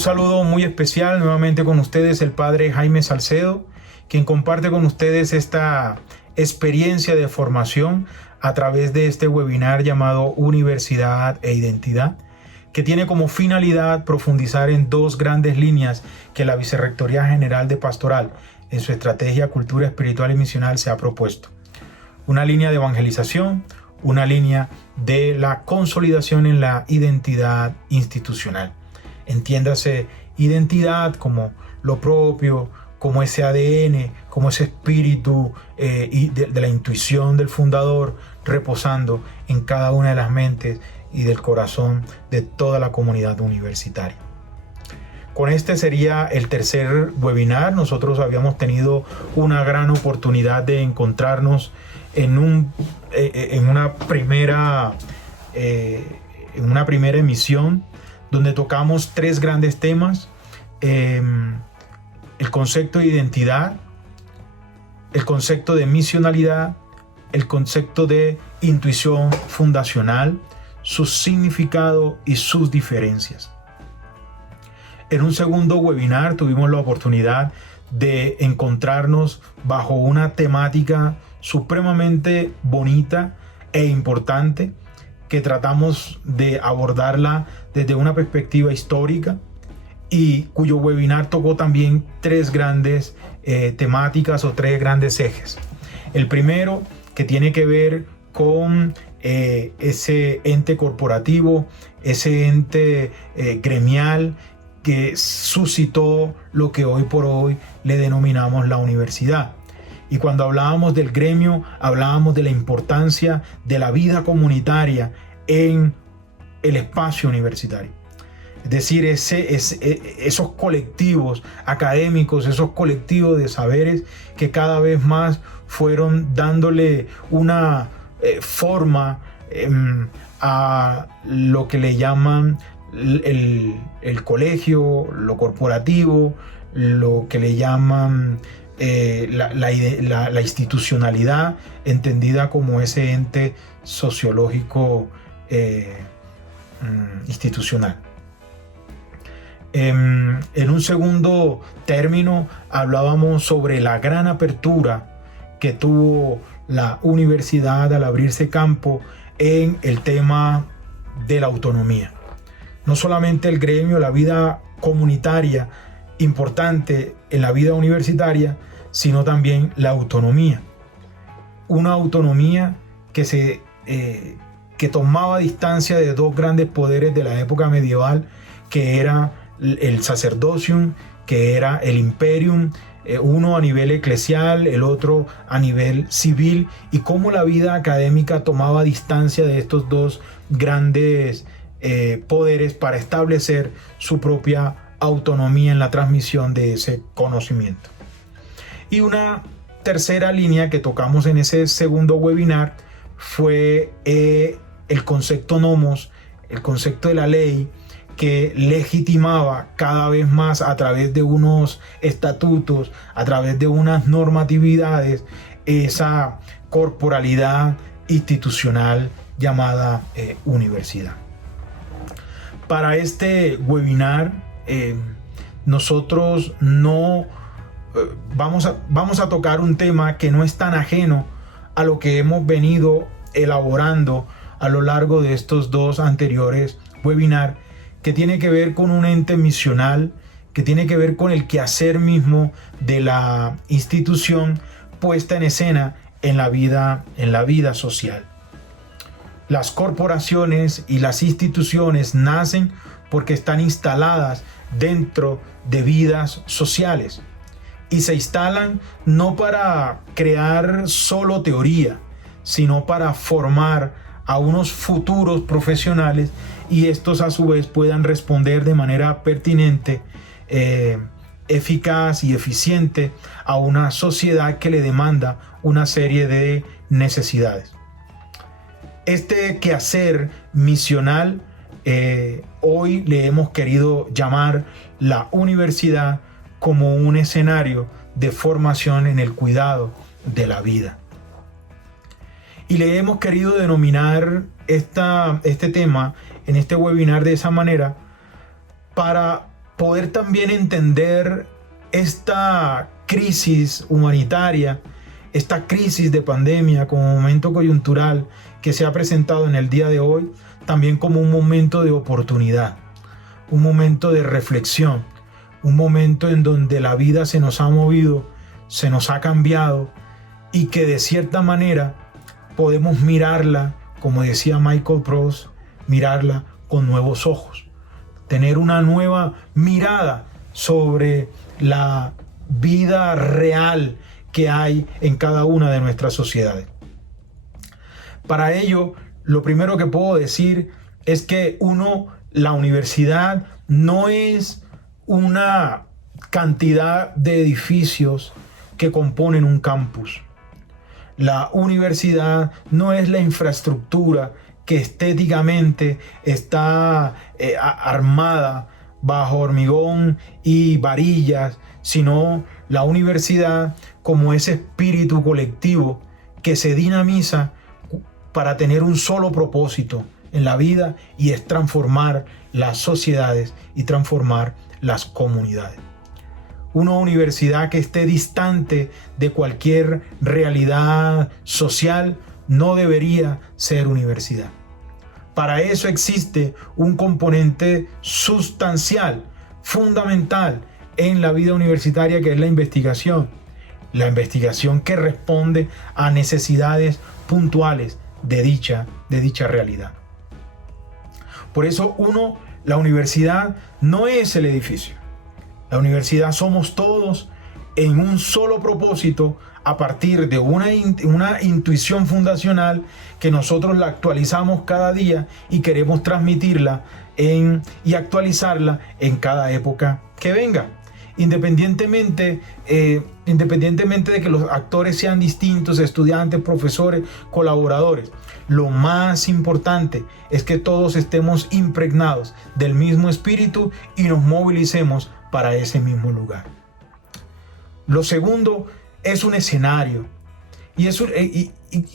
saludo muy especial nuevamente con ustedes el Padre Jaime Salcedo, quien comparte con ustedes esta experiencia de formación a través de este webinar llamado Universidad e Identidad, que tiene como finalidad profundizar en dos grandes líneas que la Vicerrectoría General de Pastoral en su estrategia cultura espiritual y misional se ha propuesto. Una línea de evangelización, una línea de la consolidación en la identidad institucional. Entiéndase identidad como lo propio, como ese ADN, como ese espíritu de la intuición del fundador reposando en cada una de las mentes y del corazón de toda la comunidad universitaria. Con este sería el tercer webinar. Nosotros habíamos tenido una gran oportunidad de encontrarnos en una primera emisión donde tocamos tres grandes temas: el concepto de identidad, el concepto de misionalidad, el concepto de intuición fundacional, su significado y sus diferencias. En un segundo webinar tuvimos la oportunidad de encontrarnos bajo una temática supremamente bonita e importante, que tratamos de abordarla desde una perspectiva histórica y cuyo webinar tocó también tres grandes temáticas o tres grandes ejes. El primero, que tiene que ver con ese ente corporativo, ese ente gremial que suscitó lo que hoy por hoy le denominamos la universidad. Y cuando hablábamos del gremio, hablábamos de la importancia de la vida comunitaria en el espacio universitario. Es decir, esos colectivos académicos, esos colectivos de saberes que cada vez más fueron dándole una forma a lo que le llaman el colegio, lo corporativo, lo que le llaman la institucionalidad, entendida como ese ente sociológico institucional. En un segundo término hablábamos sobre la gran apertura que tuvo la universidad al abrirse campo en el tema de la autonomía. No solamente el gremio, la vida comunitaria importante en la vida universitaria, sino también la autonomía. Una autonomía que tomaba distancia de dos grandes poderes de la época medieval, que era el sacerdocium, que era el imperium, uno a nivel eclesial, el otro a nivel civil, y cómo la vida académica tomaba distancia de estos dos grandes poderes para establecer su propia autonomía en la transmisión de ese conocimiento. Y una tercera línea que tocamos en ese segundo webinar fue el concepto nomos, el concepto de la ley, que legitimaba cada vez más a través de unos estatutos, a través de unas normatividades, esa corporalidad institucional llamada universidad. Para este webinar nosotros no vamos a tocar un tema que no es tan ajeno a lo que hemos venido elaborando a lo largo de estos dos anteriores webinars, que tiene que ver con un ente misional, que tiene que ver con el quehacer mismo de la institución puesta en escena en la vida social. Las corporaciones y las instituciones nacen porque están instaladas dentro de vidas sociales y se instalan no para crear solo teoría, sino para formar a unos futuros profesionales, y estos a su vez puedan responder de manera pertinente, eficaz y eficiente a una sociedad que le demanda una serie de necesidades. Este quehacer misional hoy le hemos querido llamar la universidad como un escenario de formación en el cuidado de la vida. Y le hemos querido denominar este tema en este webinar de esa manera para poder también entender esta crisis humanitaria, esta crisis de pandemia como momento coyuntural que se ha presentado en el día de hoy, también como un momento de oportunidad, un momento de reflexión, un momento en donde la vida se nos ha movido, se nos ha cambiado y que de cierta manera podemos mirarla, como decía Michael Proust, mirarla con nuevos ojos, tener una nueva mirada sobre la vida real que hay en cada una de nuestras sociedades. Para ello, lo primero que puedo decir es que la universidad no es una cantidad de edificios que componen un campus. La universidad no es la infraestructura que estéticamente está armada bajo hormigón y varillas, sino la universidad como ese espíritu colectivo que se dinamiza para tener un solo propósito en la vida, y es transformar las sociedades y transformar las comunidades. Una universidad que esté distante de cualquier realidad social no debería ser universidad. Para eso existe un componente sustancial, fundamental en la vida universitaria, que es la investigación. La investigación que responde a necesidades puntuales de dicha realidad. Por eso la universidad no es el edificio. La universidad somos todos en un solo propósito, a partir de una intuición fundacional que nosotros la actualizamos cada día y queremos transmitirla y actualizarla en cada época que venga. Independientemente de que los actores sean distintos, estudiantes, profesores, colaboradores, lo más importante es que todos estemos impregnados del mismo espíritu y nos movilicemos para ese mismo lugar. Lo segundo es un escenario. Y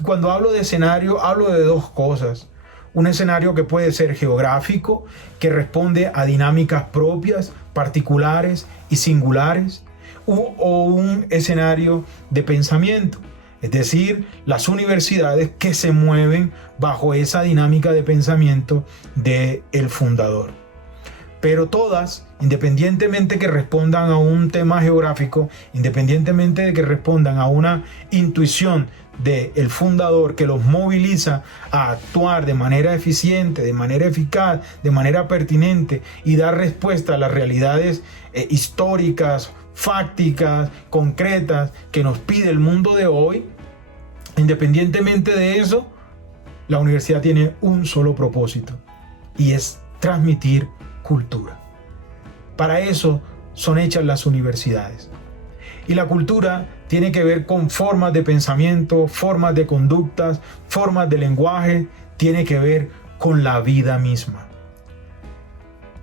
cuando hablo de escenario, hablo de dos cosas. Un escenario que puede ser geográfico, que responde a dinámicas propias, particulares y singulares, o un escenario de pensamiento, es decir, las universidades que se mueven bajo esa dinámica de pensamiento del fundador. Pero todas, independientemente que respondan a un tema geográfico, independientemente de que respondan a una intuición del fundador que los moviliza a actuar de manera eficiente, de manera eficaz, de manera pertinente y dar respuesta a las realidades históricas, fácticas, concretas que nos pide el mundo de hoy, independientemente de eso, la universidad tiene un solo propósito, y es transmitir cultura. Para eso son hechas las universidades. Y la cultura tiene que ver con formas de pensamiento, formas de conductas, formas de lenguaje, tiene que ver con la vida misma.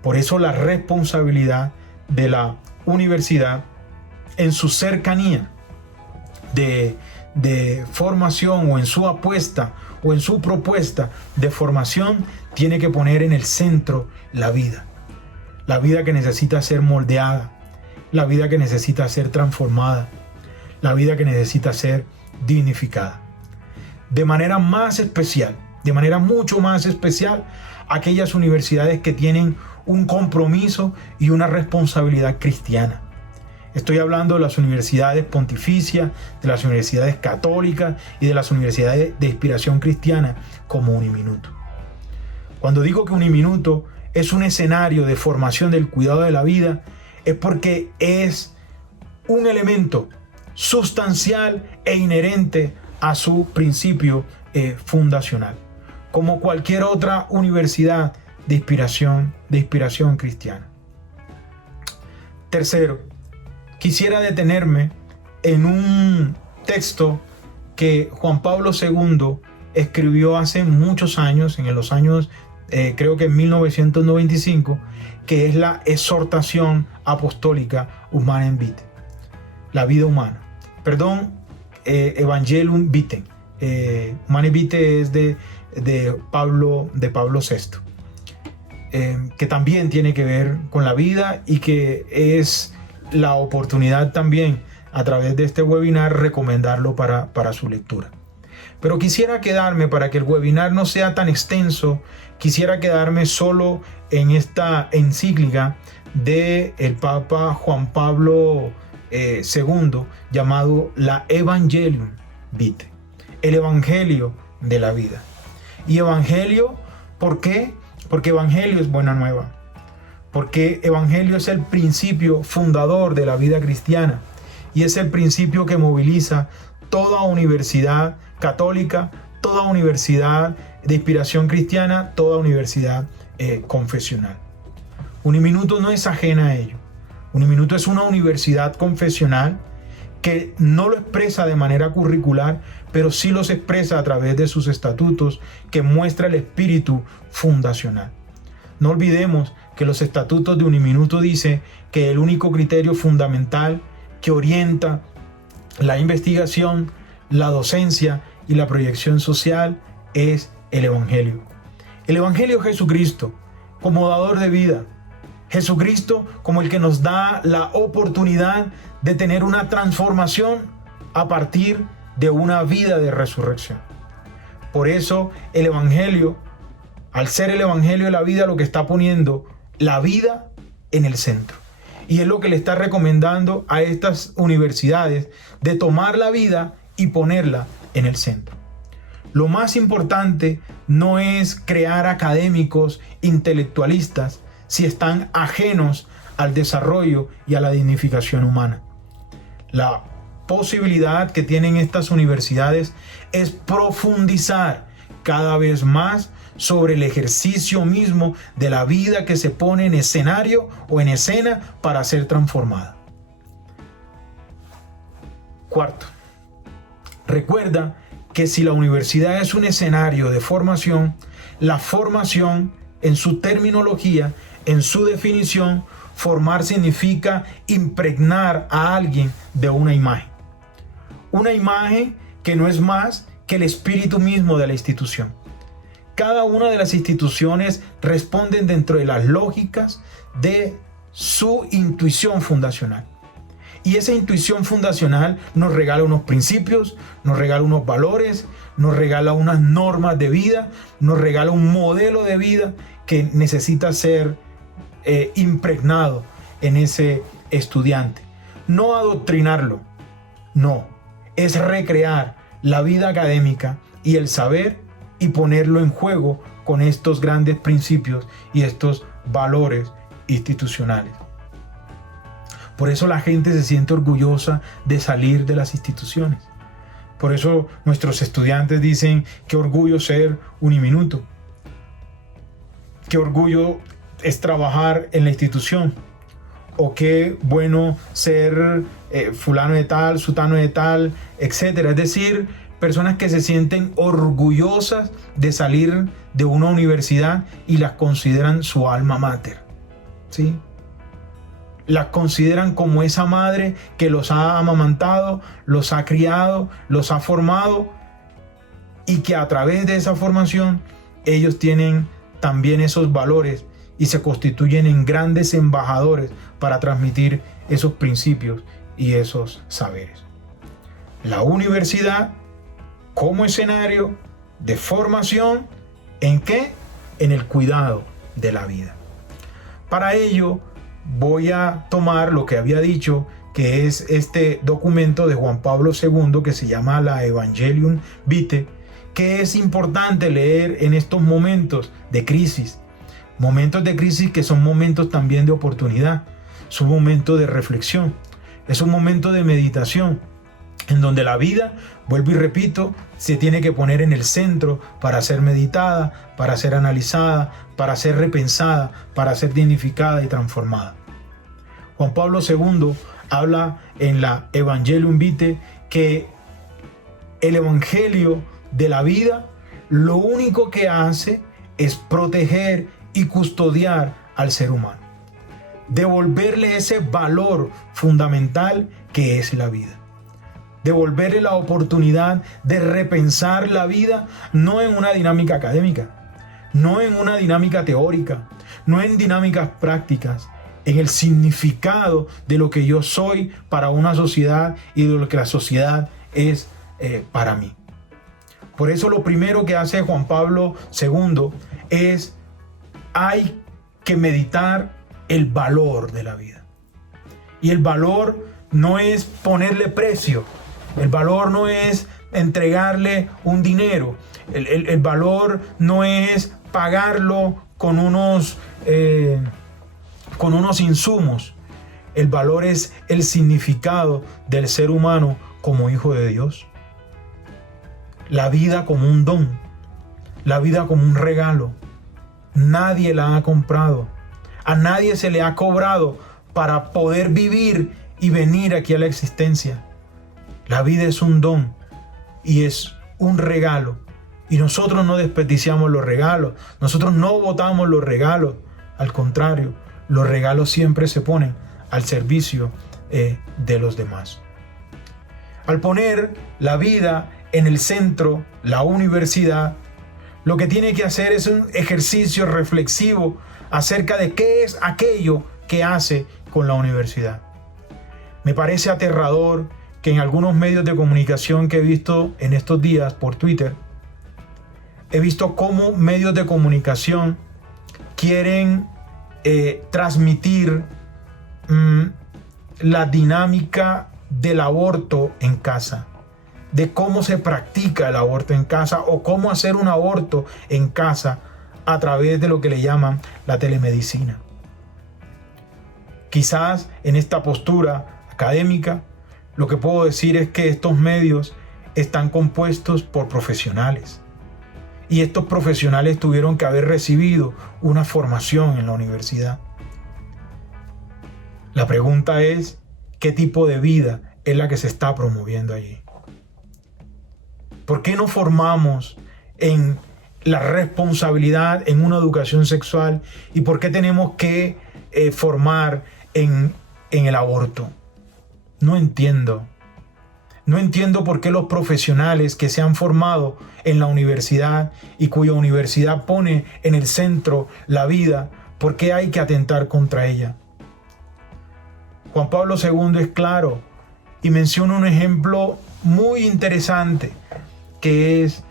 Por eso la responsabilidad de la universidad en su cercanía de formación, o en su apuesta o en su propuesta de formación, tiene que poner en el centro la vida que necesita ser moldeada, la vida que necesita ser transformada, la vida que necesita ser dignificada. De manera más especial, de manera mucho más especial, aquellas universidades que tienen un compromiso y una responsabilidad cristiana. Estoy hablando de las universidades pontificias, de las universidades católicas y de las universidades de inspiración cristiana, como Uniminuto. Cuando digo que Uniminuto es un escenario de formación del cuidado de la vida, es porque es un elemento sustancial e inherente a su principio fundacional, como cualquier otra universidad de inspiración cristiana. Tercero, quisiera detenerme en un texto que Juan Pablo II escribió hace muchos años, en los años, creo que en 1995, que es la exhortación apostólica Humanum Vitae, la vida humana. Evangelium Vitae. Humanum Vitae es de Pablo VI. que también tiene que ver con la vida y que es la oportunidad también a través de este webinar recomendarlo para su lectura. Pero quisiera quedarme, para que el webinar no sea tan extenso, quisiera quedarme solo en esta encíclica del Papa Juan Pablo II, llamado la Evangelium Vitae, el Evangelio de la vida. Y Evangelio, ¿por qué? Porque Evangelio es buena nueva, porque Evangelio es el principio fundador de la vida cristiana y es el principio que moviliza toda universidad católica, toda universidad de inspiración cristiana, toda universidad confesional. Uniminuto no es ajena a ello. Uniminuto es una universidad confesional que no lo expresa de manera curricular, pero sí los expresa a través de sus estatutos, que muestra el espíritu fundacional. No olvidemos que los estatutos de Uniminuto dice que el único criterio fundamental que orienta la investigación, la docencia y la proyección social es el Evangelio. El Evangelio es Jesucristo como dador de vida. Jesucristo como el que nos da la oportunidad de tener una transformación a partir de una vida de resurrección. Por eso el Evangelio, al ser el Evangelio de la vida, lo que está poniendo la vida en el centro. Y es lo que le está recomendando a estas universidades, de tomar la vida y ponerla en el centro. Lo más importante no es crear académicos intelectualistas si están ajenos al desarrollo y a la dignificación humana. La posibilidad que tienen estas universidades es profundizar cada vez más sobre el ejercicio mismo de la vida que se pone en escenario o en escena para ser transformada. Cuarto, recuerda que si la universidad es un escenario de formación, la formación en su terminología, en su definición, formar significa impregnar a alguien de una imagen. Una imagen que no es más que el espíritu mismo de la institución. Cada una de las instituciones responden dentro de las lógicas de su intuición fundacional. Y esa intuición fundacional nos regala unos principios, nos regala unos valores, nos regala unas normas de vida, nos regala un modelo de vida que necesita ser impregnado en ese estudiante. No adoctrinarlo, no, es recrear la vida académica y el saber y ponerlo en juego con estos grandes principios y estos valores institucionales. Por eso la gente se siente orgullosa de salir de las instituciones. Por eso nuestros estudiantes dicen: qué orgullo ser Uniminuto, qué orgullo es trabajar en la institución, o qué bueno ser fulano de tal, sutano de tal, etc. Es decir, personas que se sienten orgullosas de salir de una universidad y las consideran su alma mater, ¿sí? Las consideran como esa madre que los ha amamantado, los ha criado, los ha formado, y que a través de esa formación ellos tienen también esos valores y se constituyen en grandes embajadores para transmitir esos principios y esos saberes. La universidad como escenario de formación, ¿en qué? En el cuidado de la vida. Para ello voy a tomar lo que había dicho, que es este documento de Juan Pablo II que se llama la Evangelium Vitae, que es importante leer en estos momentos de crisis que son momentos también de oportunidad, son momentos de reflexión, es un momento de meditación, en donde la vida, vuelvo y repito, se tiene que poner en el centro para ser meditada, para ser analizada, para ser repensada, para ser dignificada y transformada. Juan Pablo II habla en la Evangelium Vitae que el Evangelio de la vida lo único que hace es proteger y custodiar al ser humano, devolverle ese valor fundamental que es la vida. Devolverle la oportunidad de repensar la vida, no en una dinámica académica, no en una dinámica teórica, no en dinámicas prácticas, en el significado de lo que yo soy para una sociedad y de lo que la sociedad es para mí. Por eso lo primero que hace Juan Pablo II es: hay que meditar el valor de la vida. Y el valor no es ponerle precio, el valor no es entregarle un dinero, el valor no es pagarlo con unos insumos. El valor es el significado del ser humano como hijo de Dios. La vida como un don, la vida como un regalo. Nadie la ha comprado, a nadie se le ha cobrado para poder vivir y venir aquí a la existencia. La vida es un don y es un regalo. Y nosotros no desperdiciamos los regalos, nosotros no botamos los regalos. Al contrario, los regalos siempre se ponen al servicio de los demás. Al poner la vida en el centro, la universidad, lo que tiene que hacer es un ejercicio reflexivo acerca de qué es aquello que hace con la universidad. Me parece aterrador que en algunos medios de comunicación que he visto en estos días por Twitter, he visto cómo medios de comunicación quieren transmitir la dinámica del aborto en casa, de cómo se practica el aborto en casa o cómo hacer un aborto en casa a través de lo que le llaman la telemedicina. Quizás en esta postura académica, lo que puedo decir es que estos medios están compuestos por profesionales. Y estos profesionales tuvieron que haber recibido una formación en la universidad. La pregunta es: ¿qué tipo de vida es la que se está promoviendo allí? ¿Por qué no formamos en la responsabilidad en una educación sexual? ¿Y por qué tenemos que formar en el aborto? No entiendo. No entiendo por qué los profesionales que se han formado en la universidad y cuya universidad pone en el centro la vida, ¿por qué hay que atentar contra ella? Juan Pablo II es claro y menciona un ejemplo muy interesante, que es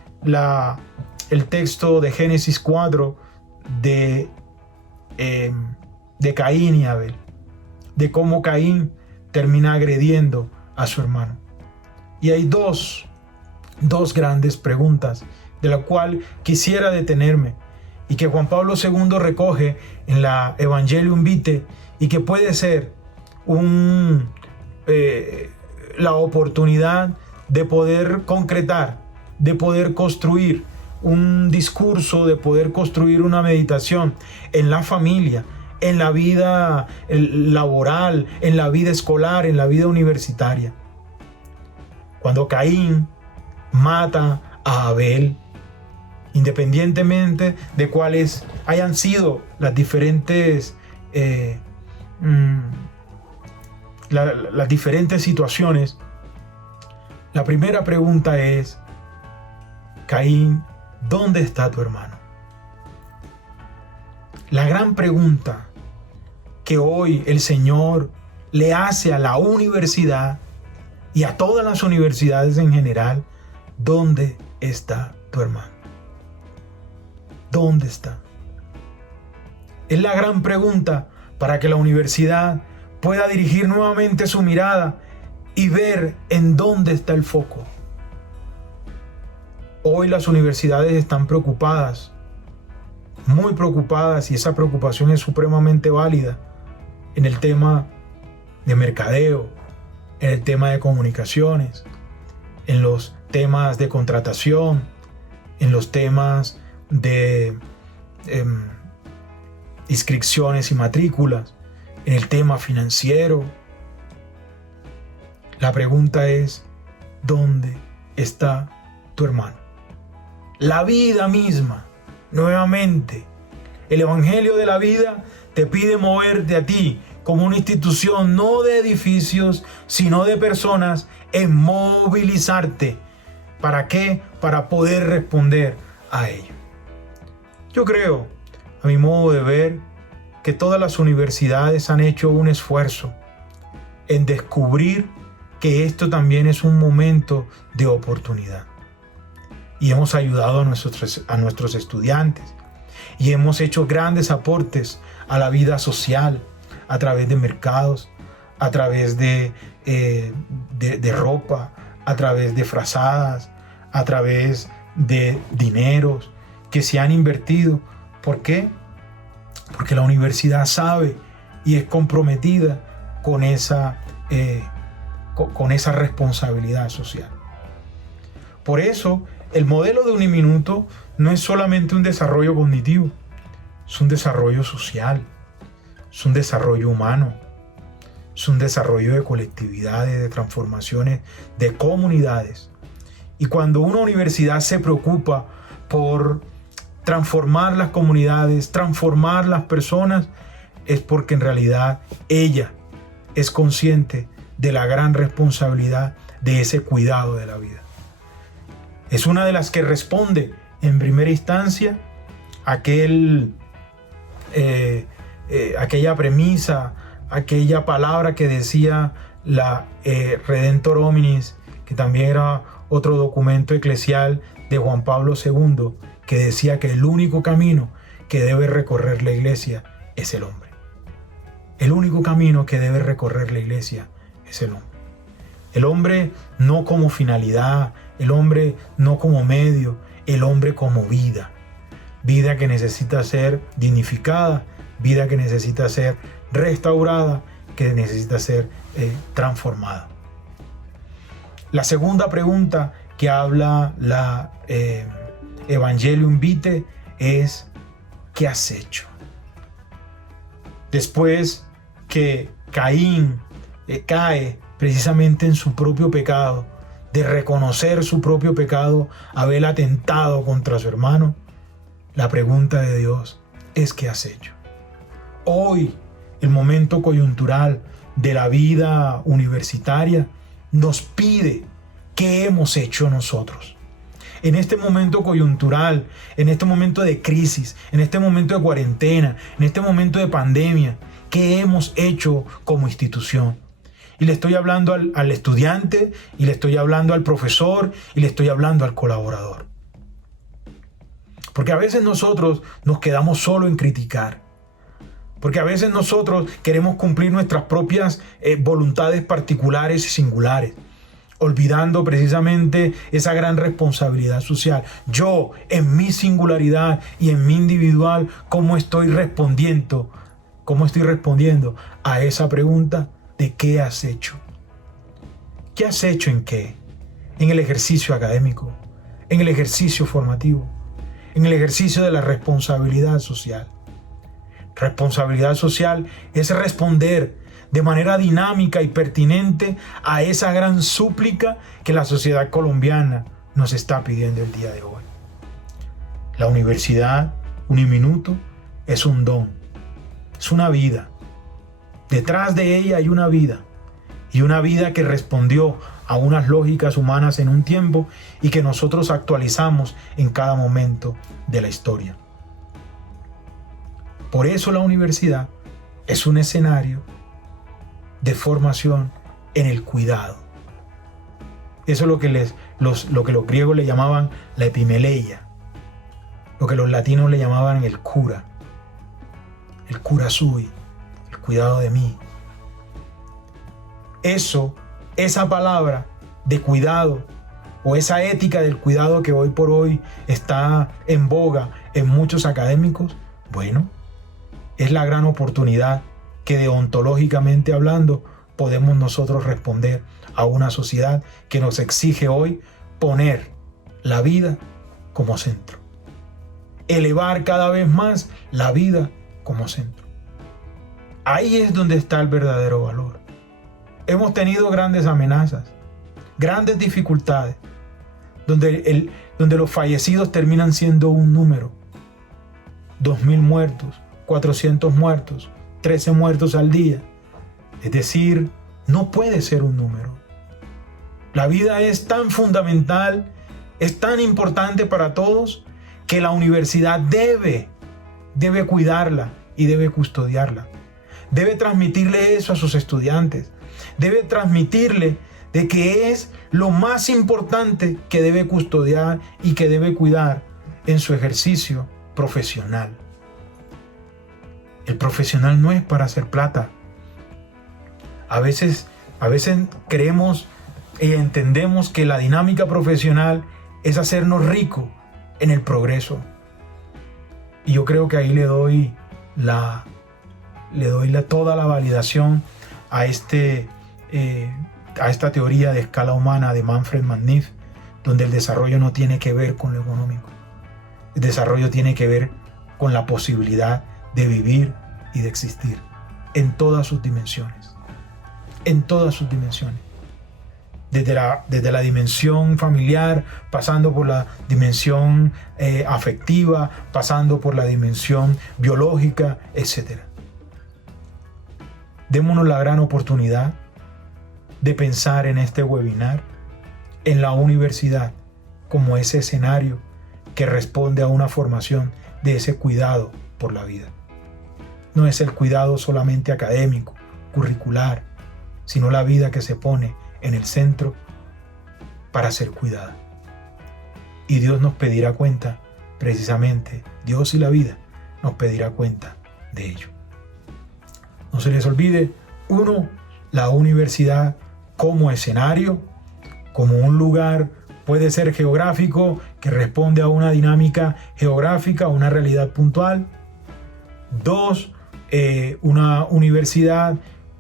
el texto de Génesis 4 de Caín y Abel, de cómo Caín termina agrediendo a su hermano. Y hay dos grandes preguntas de la cual quisiera detenerme y que Juan Pablo II recoge en la Evangelium Vitae y que puede ser la oportunidad de poder concretar, de poder construir un discurso, de poder construir una meditación en la familia, en la vida laboral, en la vida escolar, en la vida universitaria. Cuando Caín mata a Abel, independientemente de cuáles hayan sido las diferentes las diferentes situaciones, la primera pregunta es: Caín, ¿dónde está tu hermano? La gran pregunta que hoy el Señor le hace a la universidad y a todas las universidades en general: ¿dónde está tu hermano? ¿Dónde está? Es la gran pregunta para que la universidad pueda dirigir nuevamente su mirada y ver en dónde está el foco. Hoy las universidades están preocupadas, muy preocupadas, y esa preocupación es supremamente válida, en el tema de mercadeo, en el tema de comunicaciones, en los temas de contratación, en los temas de inscripciones y matrículas, en el tema financiero. La pregunta es: ¿dónde está tu hermano? La vida misma, nuevamente, el Evangelio de la vida te pide moverte a ti como una institución, no de edificios, sino de personas, en movilizarte. ¿Para qué? Para poder responder a ello. Yo creo, a mi modo de ver, que todas las universidades han hecho un esfuerzo en descubrir que esto también es un momento de oportunidad. Y hemos ayudado a nuestros estudiantes y hemos hecho grandes aportes a la vida social a través de mercados, a través de ropa, a través de frazadas, a través de dineros que se han invertido. ¿Por qué? Porque la universidad sabe y es comprometida con esa responsabilidad social. Por eso, el modelo de Uniminuto no es solamente un desarrollo cognitivo, es un desarrollo social, es un desarrollo humano, es un desarrollo de colectividades, de transformaciones, de comunidades. Y cuando una universidad se preocupa por transformar las comunidades, transformar las personas, es porque en realidad ella es consciente de la gran responsabilidad de ese cuidado de la vida. Es una de las que responde en primera instancia aquella premisa, aquella palabra que decía la Redentor Hominis, que también era otro documento eclesial de Juan Pablo II, que decía que el único camino que debe recorrer la iglesia es el hombre. El único camino que debe recorrer la iglesia es el hombre. El hombre no como finalidad, el hombre no como medio, el hombre como vida. Vida que necesita ser dignificada, vida que necesita ser restaurada, que necesita ser transformada. La segunda pregunta que habla la Evangelium Vitae es: ¿qué has hecho? Después que Caín cae precisamente en su propio pecado, de reconocer su propio pecado, haber atentado contra su hermano, la pregunta de Dios es: ¿qué has hecho? Hoy, el momento coyuntural de la vida universitaria nos pide qué hemos hecho nosotros. En este momento coyuntural, en este momento de crisis, en este momento de cuarentena, en este momento de pandemia, ¿qué hemos hecho como institución? Y le estoy hablando al estudiante, y le estoy hablando al profesor, y le estoy hablando al colaborador. Porque a veces nosotros nos quedamos solo en criticar. Porque a veces nosotros queremos cumplir nuestras propias voluntades particulares y singulares, olvidando precisamente esa gran responsabilidad social. Yo, en mi singularidad y en mi individual, ¿cómo estoy respondiendo a esa pregunta de qué has hecho? ¿Qué has hecho en qué? En el ejercicio académico, en el ejercicio formativo, en el ejercicio de la responsabilidad social. Responsabilidad social es responder de manera dinámica y pertinente a esa gran súplica que la sociedad colombiana nos está pidiendo el día de hoy. La universidad Uniminuto es un don, es una vida. Detrás de ella hay una vida, y una vida que respondió a unas lógicas humanas en un tiempo y que nosotros actualizamos en cada momento de la historia. Por eso la universidad es un escenario de formación en el cuidado. Eso es lo que los griegos le llamaban la epimeleia, lo que los latinos le llamaban el cura sui, el cuidado de mí. Esa palabra de cuidado, o esa ética del cuidado que hoy por hoy está en boga en muchos académicos, bueno, es la gran oportunidad que deontológicamente hablando podemos nosotros responder a una sociedad que nos exige hoy poner la vida como centro. Elevar cada vez más la vida como centro. Ahí es donde está el verdadero valor. Hemos tenido grandes amenazas, grandes dificultades, donde los fallecidos terminan siendo un número. 2.000 muertos, 400 muertos, 13 muertos al día. Es decir, no puede ser un número. La vida es tan fundamental, es tan importante para todos, que la universidad debe cuidarla y debe custodiarla. Debe transmitirle eso a sus estudiantes. Debe transmitirle de que es lo más importante que debe custodiar y que debe cuidar en su ejercicio profesional. El profesional no es para hacer plata. A veces creemos y entendemos que la dinámica profesional es hacernos ricos en el progreso. Y yo creo que ahí le doy toda la validación a esta teoría de escala humana de Manfred Mannich, donde el desarrollo no tiene que ver con lo económico. El desarrollo tiene que ver con la posibilidad de vivir y de existir en todas sus dimensiones. En todas sus dimensiones. Desde la dimensión familiar, pasando por la dimensión afectiva, pasando por la dimensión biológica, etc. Démonos la gran oportunidad de pensar en este webinar, en la universidad, como ese escenario que responde a una formación de ese cuidado por la vida. No es el cuidado solamente académico, curricular, sino la vida que se pone en el centro para ser cuidada. Y Dios nos pedirá cuenta, precisamente, Dios y la vida nos pedirá cuenta de ello. No se les olvide, 1, la universidad como escenario, como un lugar, puede ser geográfico, que responde a una dinámica geográfica, a una realidad puntual. 2, una universidad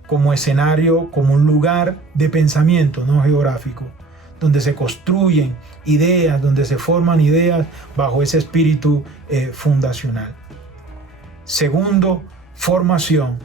como escenario, como un lugar de pensamiento no geográfico, donde se construyen ideas, donde se forman ideas bajo ese espíritu fundacional. 2, formación,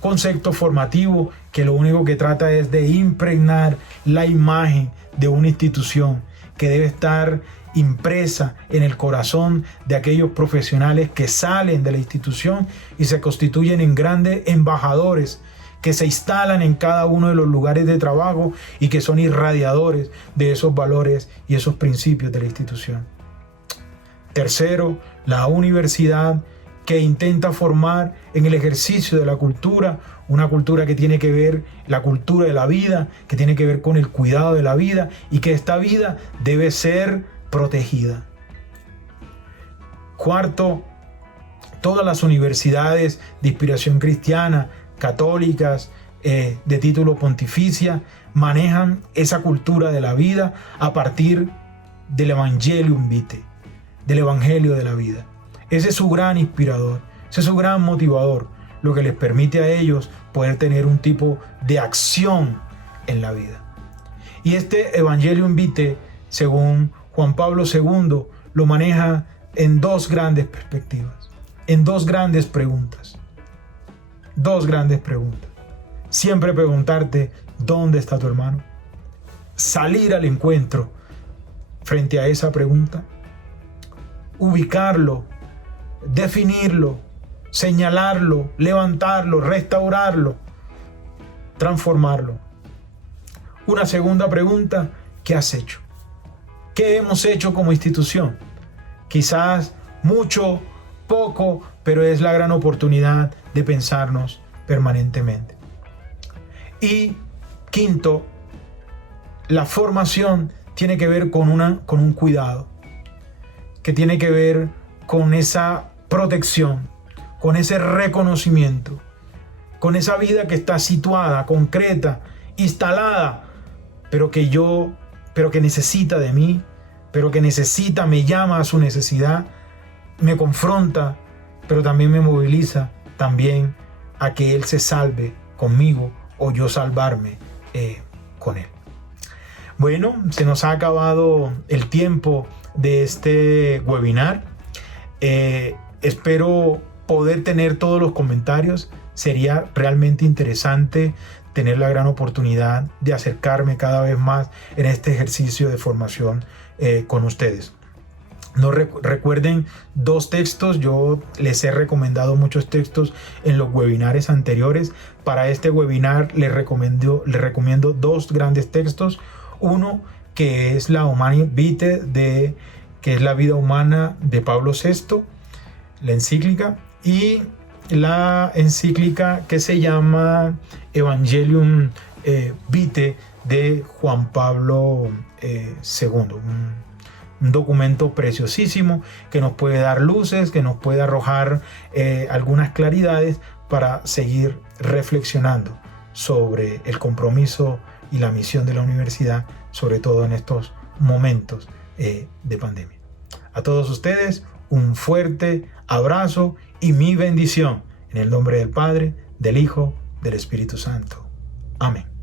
concepto formativo que lo único que trata es de impregnar la imagen de una institución que debe estar impresa en el corazón de aquellos profesionales que salen de la institución y se constituyen en grandes embajadores que se instalan en cada uno de los lugares de trabajo y que son irradiadores de esos valores y esos principios de la institución. 3, la universidad que intenta formar en el ejercicio de la cultura, una cultura que tiene que ver, la cultura de la vida, que tiene que ver con el cuidado de la vida y que esta vida debe ser protegida. 4, todas las universidades de inspiración cristiana, católicas, de título pontificia, manejan esa cultura de la vida a partir del Evangelium Vitae, del Evangelio de la vida. Ese es su gran inspirador, ese es su gran motivador, lo que les permite a ellos poder tener un tipo de acción en la vida. Y este Evangelium Vitae, según Juan Pablo II, lo maneja en 2 grandes perspectivas, en 2 grandes preguntas. 2 grandes preguntas. Siempre preguntarte, ¿dónde está tu hermano? Salir al encuentro frente a esa pregunta. Ubicarlo, definirlo, señalarlo, levantarlo, restaurarlo, transformarlo. Una segunda pregunta, ¿qué has hecho? ¿Qué hemos hecho como institución? Quizás mucho, poco, pero es la gran oportunidad de pensarnos permanentemente. Y 5, la formación tiene que ver con un cuidado, que tiene que ver con esa protección, con ese reconocimiento, con esa vida que está situada, concreta, instalada, pero que necesita de mí, pero que necesita, me llama a su necesidad, me confronta, pero también me moviliza también a que Él se salve conmigo o yo salvarme con Él. Bueno, se nos ha acabado el tiempo de este webinar. Espero poder tener todos los comentarios. Sería realmente interesante tener la gran oportunidad de acercarme cada vez más en este ejercicio de formación con ustedes. No recuerden 2 textos. Yo les he recomendado muchos textos en los webinares anteriores. Para este webinar les recomiendo 2 grandes textos. Uno que es la Humanae Vitae, que es la vida humana de Pablo VI, la encíclica, y la encíclica que se llama Evangelium Vitae de Juan Pablo II. Un documento preciosísimo que nos puede dar luces, que nos puede arrojar algunas claridades para seguir reflexionando sobre el compromiso y la misión de la universidad, sobre todo en estos momentos de pandemia. A todos ustedes, un fuerte abrazo y mi bendición en el nombre del Padre, del Hijo, del Espíritu Santo. Amén.